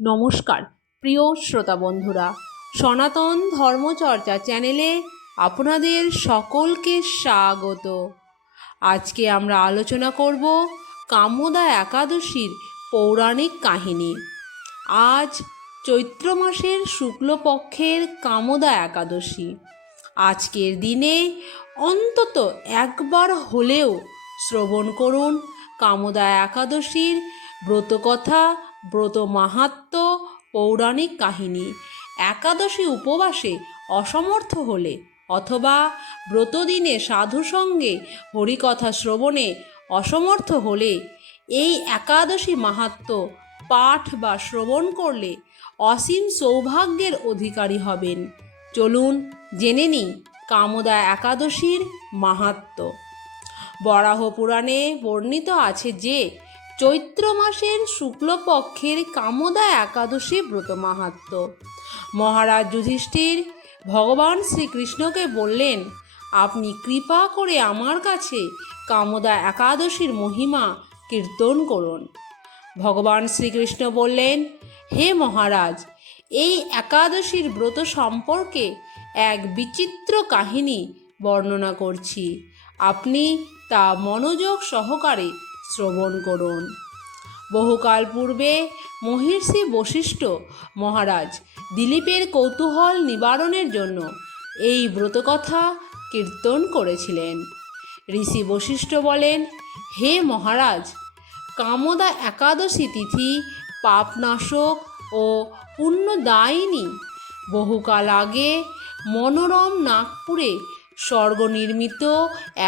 নমস্কার প্রিয় শ্রোতা বন্ধুরা, সনাতন ধর্মচর্চা চ্যানেলে আপনাদের সকলকে স্বাগত। আজকে আমরা আলোচনা করব কামোদা একাদশীর পৌরাণিক কাহিনী। আজ চৈত্র মাসের শুক্লপক্ষের কামোদা একাদশী। আজকের দিনে অন্তত একবার হলেও শ্রবণ করুন কামোদা একাদশীর ব্রতকথা, ব্রত মাহাত্ম্য, পৌরাণিক কাহিনী। একাদশী উপবাসে অসমর্থ হলে অথবা ব্রতদিনে সাধুসঙ্গে হরিকথা শ্রবণে অসমর্থ হলে এই একাদশী মাহাত্ম্য পাঠ বা শ্রবণ করলে অসীম সৌভাগ্যের অধিকারী হবেন। চলুন জেনে নিই কামোদা একাদশীর মাহাত্ম্য। বরাহ পুরাণে বর্ণিত আছে যে চৈত্র মাসের শুক্লপক্ষের কামোদা একাদশী ব্রত মাহাত্ম্য। মহারাজ যুধিষ্ঠির ভগবান শ্রীকৃষ্ণকে বললেন, আপনি কৃপা করে আমার কাছে কামোদা একাদশীর মহিমা কীর্তন করুন। ভগবান শ্রীকৃষ্ণ বললেন, হে মহারাজ, এই একাদশীর ব্রত সম্পর্কে এক বিচিত্র কাহিনী বর্ণনা করছি, আপনি তা মনোযোগ সহকারে শ্রবণ করুন। বহুকাল পূর্বে মহর্ষি বশিষ্ঠ মহারাজ দিলীপের কৌতূহল নিবারণের জন্য এই ব্রতকথা কীর্তন করেছিলেন। ঋষি বশিষ্ঠ বলেন, হে মহারাজ, কামোদা একাদশী তিথি পাপনাশক ও পুণ্যদায়িনী। বহুকাল আগে মনোরম নাগপুরে স্বর্গনির্মিত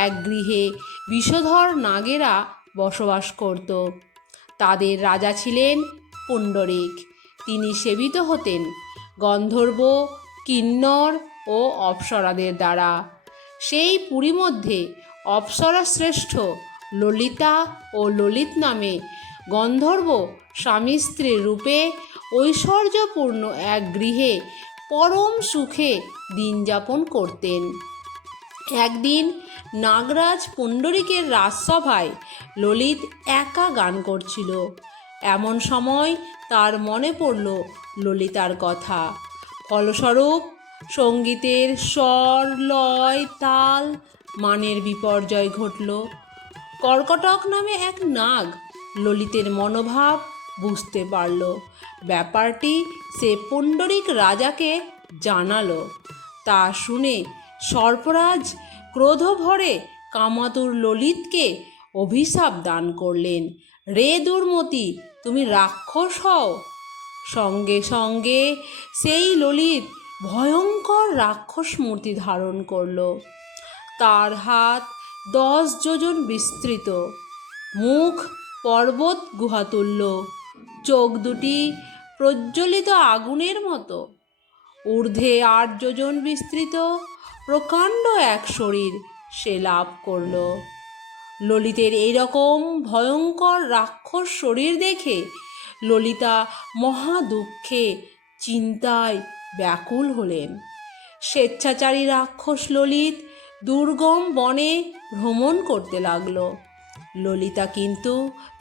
এক গৃহে বিষধর নাগেরা বসবাস করত। তাদের রাজা ছিলেন পুণ্ডরিক। তিনি সেবিত হতেন গন্ধর্ব, কিন্নর ও অপ্সরাদের দ্বারা। সেই পুরী মধ্যে অপ্সরা শ্রেষ্ঠ ললিতা ও ললিত নামে গন্ধর্ব স্বামী স্ত্রীর রূপে ঐশ্বর্যপূর্ণ এক গৃহে পরম সুখে দিন যাপন করতেন। একদিন নাগরাজ পুণ্ডরিকের রাজসভায় ললিত একা গান করছিল। এমন সময় তার মনে পড়ল ললিতার কথা। ফলস্বরূপ সঙ্গীতের স্বর, লয়, তাল, মানের বিপর্যয় ঘটল। কর্কটক নামে এক নাগ ললিতের মনোভাব বুঝতে পারল। ব্যাপারটি সে পুণ্ডরিক রাজাকে জানালো। তা শুনে সর্পরাজ ক্রোধ ভরে কামাতুর ললিতকে অভিশাপ দান করলেন, রে দুর্মতি, তুমি রাক্ষস হও। সঙ্গে সঙ্গে সেই ললিত ভয়ঙ্কর রাক্ষস মূর্তি ধারণ করল। তার হাত 10 যোজন বিস্তৃত, মুখ পর্বত গুহাতুল্য, চোখ দুটি প্রজ্বলিত আগুনের মতো, ঊর্ধ্বে 8 যোজন বিস্তৃত প্রকাণ্ড এক শরীর সে লাভ করল। ললিতের এইরকম ভয়ঙ্কর রাক্ষস শরীর দেখে ললিতা মহা দুঃখে চিন্তায় ব্যাকুল হলেন। স্বেচ্ছাচারী রাক্ষস ললিত দুর্গম বনে ভ্রমণ করতে লাগলো। ললিতা কিন্তু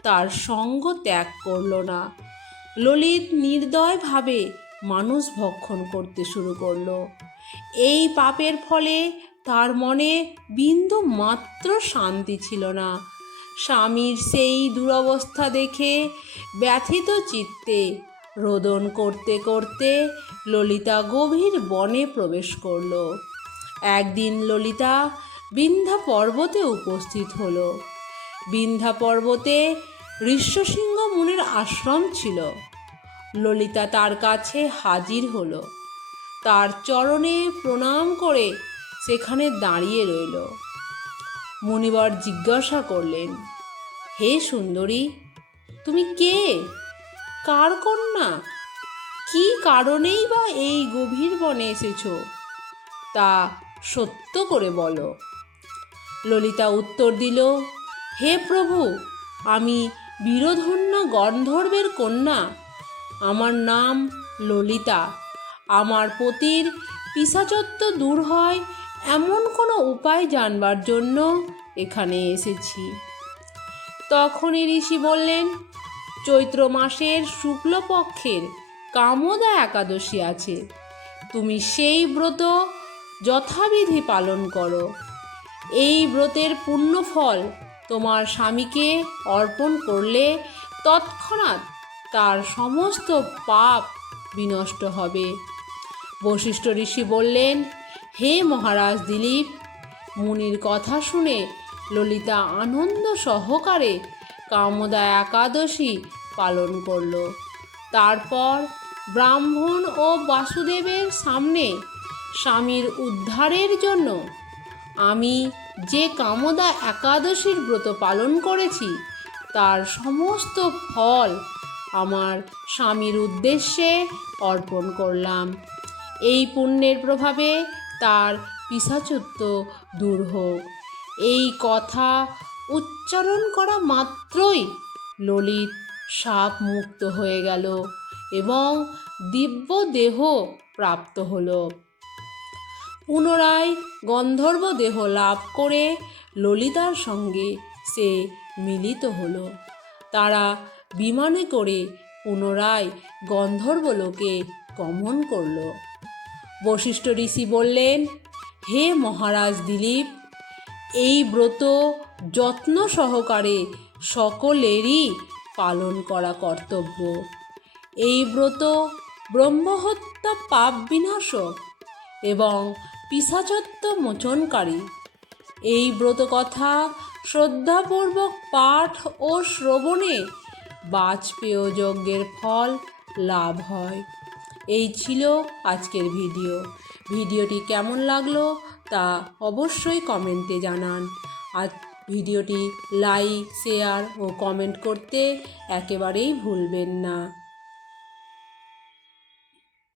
তার সঙ্গ ত্যাগ করল না। ললিত নির্দয়ভাবে মানুষ ভক্ষণ করতে শুরু করলো। এই পাপের ফলে তার মনে বিন্দু মাত্র শান্তি ছিল না। স্বামীর সেই দুরবস্থা দেখে ব্যথিত চিত্তে রোদন করতে করতে ললিতা গভীর বনে প্রবেশ করল। একদিন ললিতা বিন্ধ্যা পর্বতে উপস্থিত হল। বিন্ধ্যা পর্বতে ঋষ্যশৃঙ্গ মুনির আশ্রম ছিল। ললিতা তার কাছে হাজির হল। তার চরণে প্রণাম করে সেখানে দাঁড়িয়ে রইল। মুনিবর জিজ্ঞাসা করলেন, হে সুন্দরী, তুমি কে? কার কন্যা? কি কারণেই বা এই গভীর বনে এসেছ? তা সত্য করে বলো। ললিতা উত্তর দিল, হে প্রভু, আমি বীরধন্য গন্ধর্বের কন্যা। আমার নাম ললিতা। আমার পতির পিশাচত্ব দূর হয় এমন কোনো উপায় জানবার জন্য এখানে এসেছি। তখনই ঋষি বললেন, চৈত্র মাসের শুক্লপক্ষের কামদা একাদশী আছে। তুমি সেই ব্রত যথাবিধি পালন করো। এই ব্রতের পুণ্যফল তোমার স্বামীকে অর্পণ করলে তৎক্ষণাৎ তার সমস্ত পাপ বিনষ্ট হবে। বশিষ্ঠ ঋষি বললেন, হে মহারাজ দিলীপ, মুনির কথা শুনে ললিতা আনন্দ সহকারে কামদা একাদশী পালন করল। তারপর ব্রাহ্মণ ও বাসুদেবের সামনে স্বামীর উদ্ধারের জন্য আমি যে কামদা একাদশীর ব্রত পালন করেছি তার সমস্ত ফল আমার স্বামীর উদ্দেশ্যে অর্পণ করলাম। এই পুণ্যের প্রভাবে তার পিশাচত্ব দূর হোক। এই কথা উচ্চারণ করা মাত্রই ললিত সাপ মুক্ত হয়ে গেল এবং দিব্য দেহ প্রাপ্ত হল। পুনরায় গন্ধর্ব দেহ লাভ করে ললিতার সঙ্গে সে মিলিত হল। তারা বিমানে করে পুনরায় গন্ধর্বলোকে গমন করল। বশিষ্ঠ ঋষি বললেন, হে মহারাজ দিলীপ, এই ব্রত যত্ন সহকারে সকলেরই পালন করা কর্তব্য। এই ব্রত ব্রহ্মহত্যা পাপ বিনাশক এবং পিশাচত্ব মোচনকারী। এই ব্রত কথা শ্রদ্ধাপূর্বক পাঠ ও শ্রবণে বাজপেয় যজ্ঞের ফল লাভ হয়। এই ছিল আজকের ভিডিওটি কেমন লাগলো তা অবশ্যই কমেন্টে জানান। আর ভিডিওটি লাইক, শেয়ার ও কমেন্ট করতে একেবারেই ভুলবেন না।